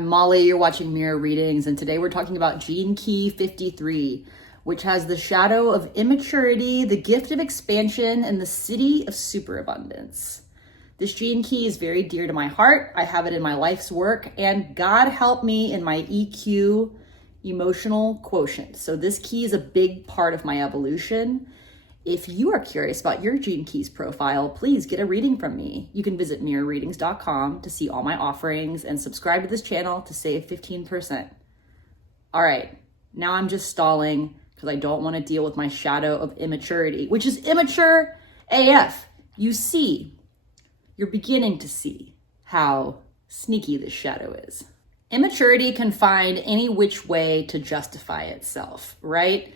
I'm Molly, you're watching Mirror Readings, and today we're talking about Gene Key 53, which has the shadow of immaturity, the gift of expansion, and the city of superabundance. This gene key is very dear to my heart. I have it in my life's work, and God help me in my EQ, emotional quotient. So this key is a big part of my evolution. If you are curious about your Gene Keys profile, please get a reading from me. You can visit mirrorreadings.com to see all my offerings and subscribe to this channel to save 15%. All right, now I'm just stalling because I don't want to deal with my shadow of immaturity, which is immature AF. You're beginning to see how sneaky this shadow is. Immaturity can find any which way to justify itself, right?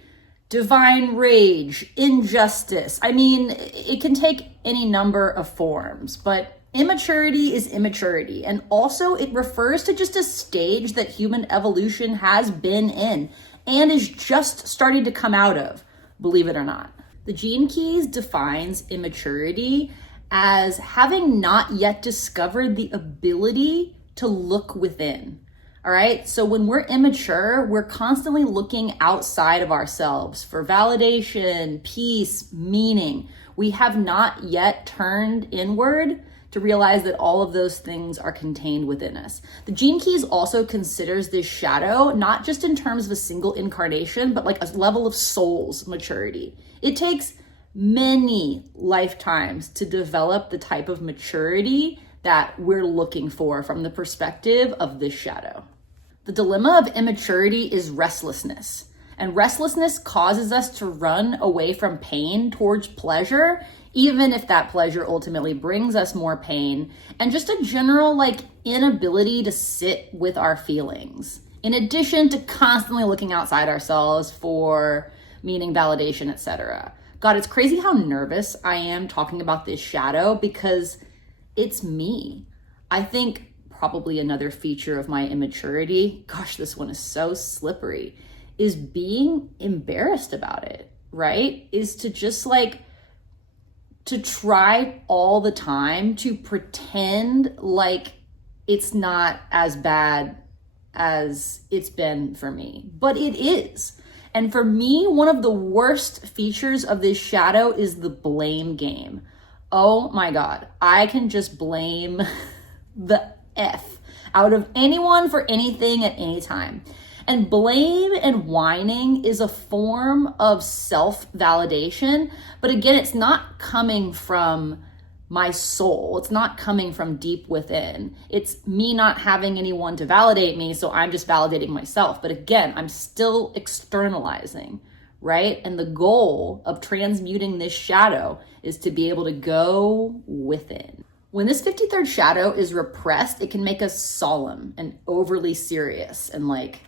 Divine rage, injustice. I mean, it can take any number of forms, but immaturity is immaturity. And also it refers to just a stage that human evolution has been in and is just starting to come out of, believe it or not. The Gene Keys defines immaturity as having not yet discovered the ability to look within. All right, so when we're immature, we're constantly looking outside of ourselves for validation, peace, meaning. We have not yet turned inward to realize that all of those things are contained within us. The Gene Keys also considers this shadow, not just in terms of a single incarnation, but like a level of soul's maturity. It takes many lifetimes to develop the type of maturity that we're looking for from the perspective of this shadow. The dilemma of immaturity is restlessness, and restlessness causes us to run away from pain towards pleasure, even if that pleasure ultimately brings us more pain, and just a general inability to sit with our feelings, in addition to constantly looking outside ourselves for meaning, validation, etc. God, it's crazy how nervous I am talking about this shadow because it's me. I think probably another feature of my immaturity, gosh, this one is so slippery, is being embarrassed about it, right? Is to just to try all the time to pretend like it's not as bad as it's been for me, but it is. And for me, one of the worst features of this shadow is the blame game. Oh my God, I can just blame the F out of anyone for anything at any time. And blame and whining is a form of self-validation, but again, it's not coming from my soul. It's not coming from deep within. It's me not having anyone to validate me, so I'm just validating myself. But again, I'm still externalizing, right? And the goal of transmuting this shadow is to be able to go within. When this 53rd shadow is repressed, it can make us solemn and overly serious and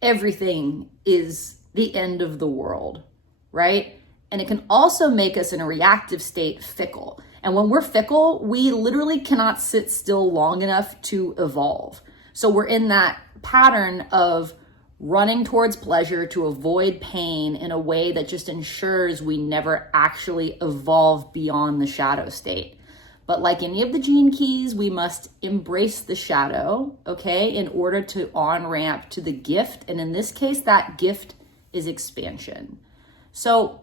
everything is the end of the world, right? And it can also make us in a reactive state fickle. And when we're fickle, we literally cannot sit still long enough to evolve. So we're in that pattern of running towards pleasure to avoid pain in a way that just ensures we never actually evolve beyond the shadow state. But like any of the Gene Keys, we must embrace the shadow, okay, in order to on-ramp to the gift. And in this case, that gift is expansion. So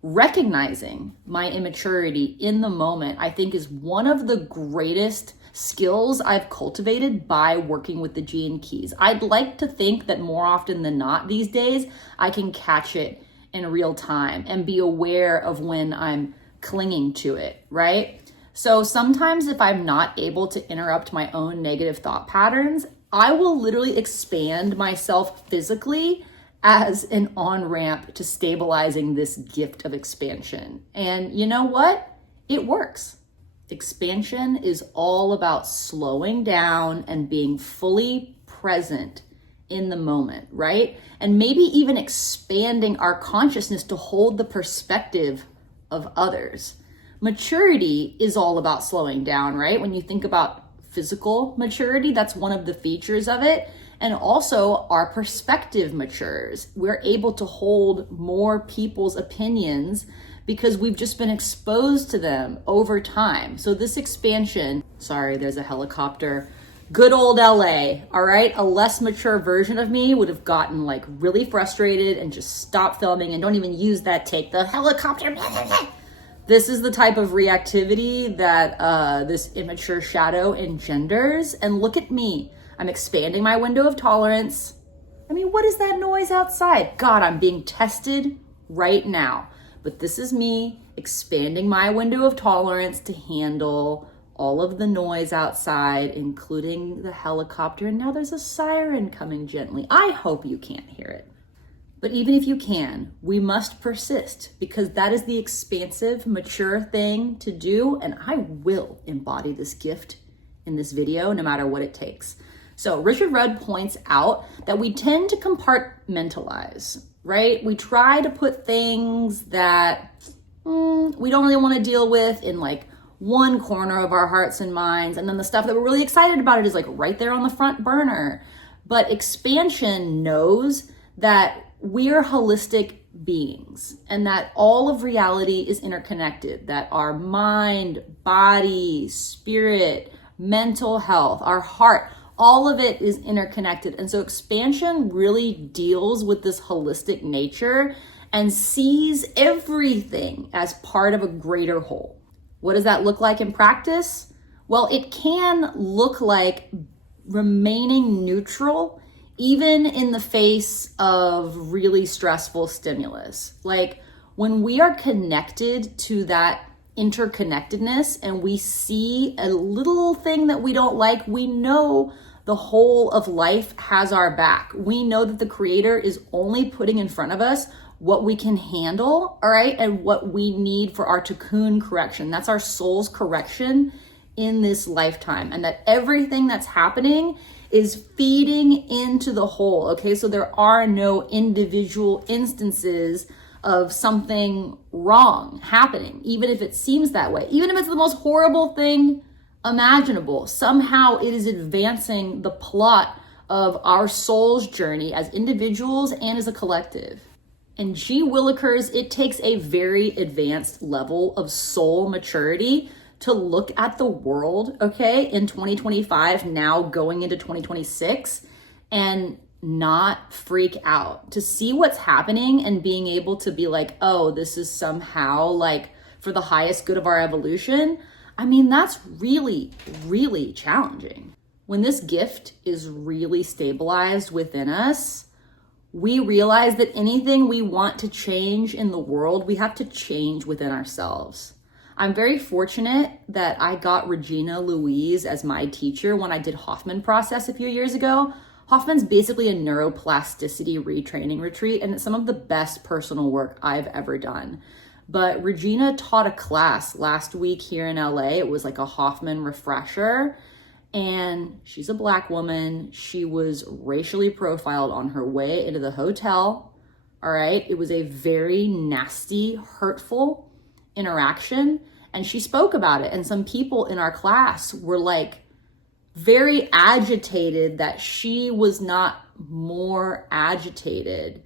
recognizing my immaturity in the moment, I think, is one of the greatest skills I've cultivated by working with the Gene Keys. I'd like to think that more often than not these days, I can catch it in real time and be aware of when I'm clinging to it, right? So sometimes if I'm not able to interrupt my own negative thought patterns, I will literally expand myself physically as an on-ramp to stabilizing this gift of expansion. And you know what? It works. Expansion is all about slowing down and being fully present in the moment, right? And maybe even expanding our consciousness to hold the perspective of others. Maturity is all about slowing down, right? When you think about physical maturity, that's one of the features of it. And also our perspective matures. We're able to hold more people's opinions because we've just been exposed to them over time. So this expansion, sorry, there's a helicopter Good old LA, all right? A less mature version of me would have gotten like really frustrated and just stopped filming and don't even use that take. The helicopter. This is the type of reactivity that this immature shadow engenders. And look at me. I'm expanding my window of tolerance. I mean, what is that noise outside? God, I'm being tested right now. But this is me expanding my window of tolerance to handle all of the noise outside, including the helicopter. And now there's a siren coming gently. I hope you can't hear it. But even if you can, we must persist, because that is the expansive, mature thing to do. And I will embody this gift in this video, no matter what it takes. So Richard Rudd points out that we tend to compartmentalize, right? We try to put things that we don't really want to deal with in like one corner of our hearts and minds. And then the stuff that we're really excited about it is like right there on the front burner. But expansion knows that we're holistic beings and that all of reality is interconnected, that our mind, body, spirit, mental health, our heart, all of it is interconnected. And so expansion really deals with this holistic nature and sees everything as part of a greater whole. What does that look like in practice? Well, it can look like remaining neutral even in the face of really stressful stimulus. Like when we are connected to that interconnectedness and we see a little thing that we don't like, we know the whole of life has our back. We know that the Creator is only putting in front of us what we can handle, all right, and what we need for our cocoon correction. That's our soul's correction in this lifetime, and that everything that's happening is feeding into the whole, okay? So there are no individual instances of something wrong happening, even if it seems that way, even if it's the most horrible thing imaginable. Somehow it is advancing the plot of our soul's journey as individuals and as a collective. And gee willikers, it takes a very advanced level of soul maturity to look at the world, okay, in 2025, now going into 2026, and not freak out, to see what's happening and being able to be like, oh, this is somehow like for the highest good of our evolution. I mean, that's really, really challenging. When this gift is really stabilized within us, we realize that anything we want to change in the world, we have to change within ourselves. I'm very fortunate that I got Regina Louise as my teacher when I did Hoffman process a few years ago. Hoffman's basically a neuroplasticity retraining retreat, and it's some of the best personal work I've ever done. But Regina taught a class last week here in LA. It was like a Hoffman refresher, and she's a Black woman. She was racially profiled on her way into the hotel, all right? It was a very nasty, hurtful interaction, and she spoke about it. And some people in our class were like very agitated that she was not more agitated.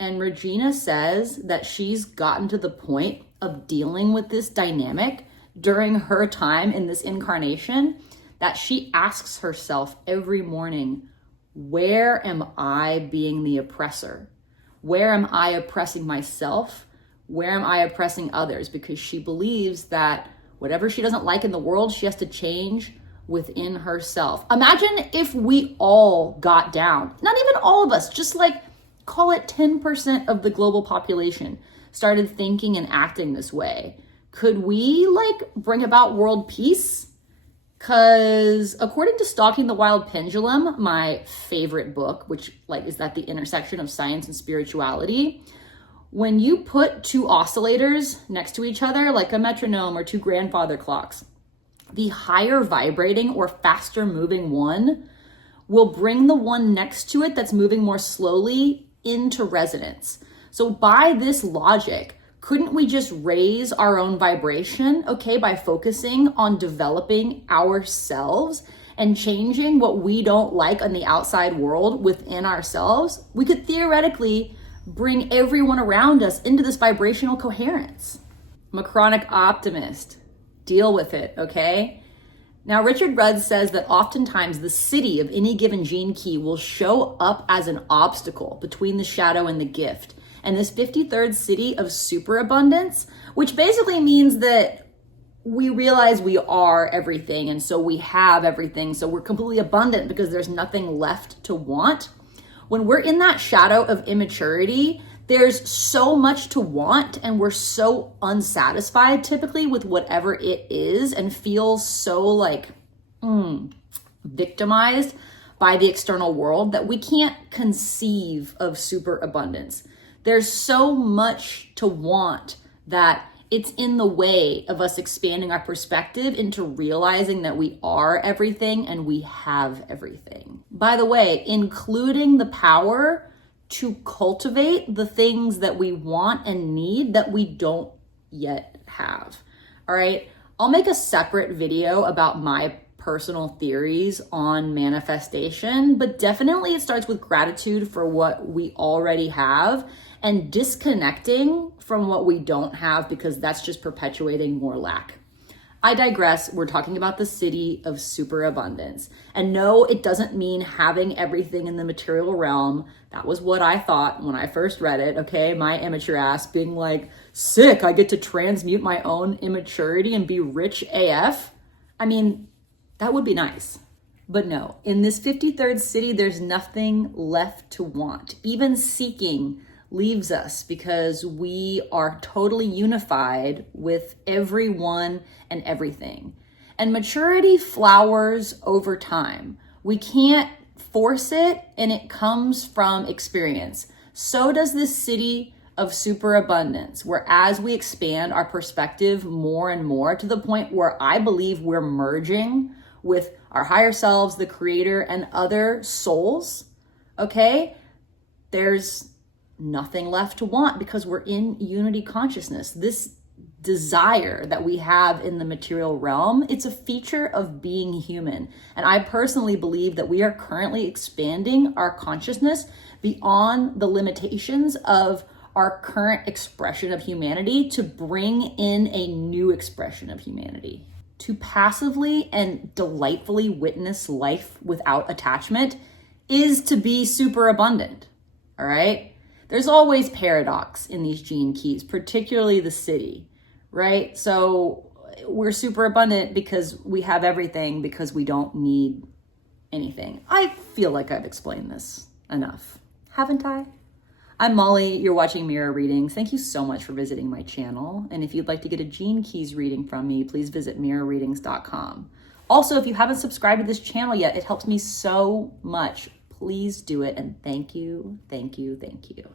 And Regina says that she's gotten to the point of dealing with this dynamic during her time in this incarnation, that she asks herself every morning, where am I being the oppressor? Where am I oppressing myself? Where am I oppressing others? Because she believes that whatever she doesn't like in the world, she has to change within herself. Imagine if we all got down, not even all of us, just like call it 10% of the global population started thinking and acting this way. Could we like bring about world peace? Because according to Stalking the Wild Pendulum, my favorite book, which like is at the intersection of science and spirituality, when you put two oscillators next to each other, like a metronome or two grandfather clocks, the higher vibrating or faster moving one will bring the one next to it that's moving more slowly into resonance. So by this logic, couldn't we just raise our own vibration, okay, by focusing on developing ourselves and changing what we don't like on the outside world within ourselves? We could theoretically bring everyone around us into this vibrational coherence. I'm a chronic optimist. Deal with it, okay? Now, Richard Rudd says that oftentimes the city of any given gene key will show up as an obstacle between the shadow and the gift. And this 53rd city of superabundance, which basically means that we realize we are everything, and so we have everything, so we're completely abundant because there's nothing left to want. When we're in that shadow of immaturity, there's so much to want, and we're so unsatisfied typically with whatever it is, and feel so like victimized by the external world that we can't conceive of superabundance. There's so much to want that it's in the way of us expanding our perspective into realizing that we are everything and we have everything. By the way, including the power to cultivate the things that we want and need that we don't yet have. All right. I'll make a separate video about my personal theories on manifestation, but definitely it starts with gratitude for what we already have and disconnecting from what we don't have, because that's just perpetuating more lack. I digress. We're talking about the city of superabundance. And no, it doesn't mean having everything in the material realm. That was what I thought when I first read it, okay? My immature ass being like, sick, I get to transmute my own immaturity and be rich AF. I mean, that would be nice. But no, in this 53rd city, there's nothing left to want. Even seeking leaves us because we are totally unified with everyone and everything. And maturity flowers over time. We can't force it, and it comes from experience. So does this city of superabundance, where as we expand our perspective more and more to the point where I believe we're merging with our higher selves, the creator, and other souls, okay, there's nothing left to want because we're in unity consciousness. This desire that we have in the material realm, it's a feature of being human. And I personally believe that we are currently expanding our consciousness beyond the limitations of our current expression of humanity to bring in a new expression of humanity. To passively and delightfully witness life without attachment is to be super abundant, all right? There's always paradox in these gene keys, particularly the city, right? So we're super abundant because we have everything, because we don't need anything. I feel like I've explained this enough, haven't I? I'm Molly, you're watching Mirror Readings. Thank you so much for visiting my channel. And if you'd like to get a Gene Keys reading from me, please visit mirrorreadings.com. Also, if you haven't subscribed to this channel yet, it helps me so much. Please do it, and thank you, thank you, thank you.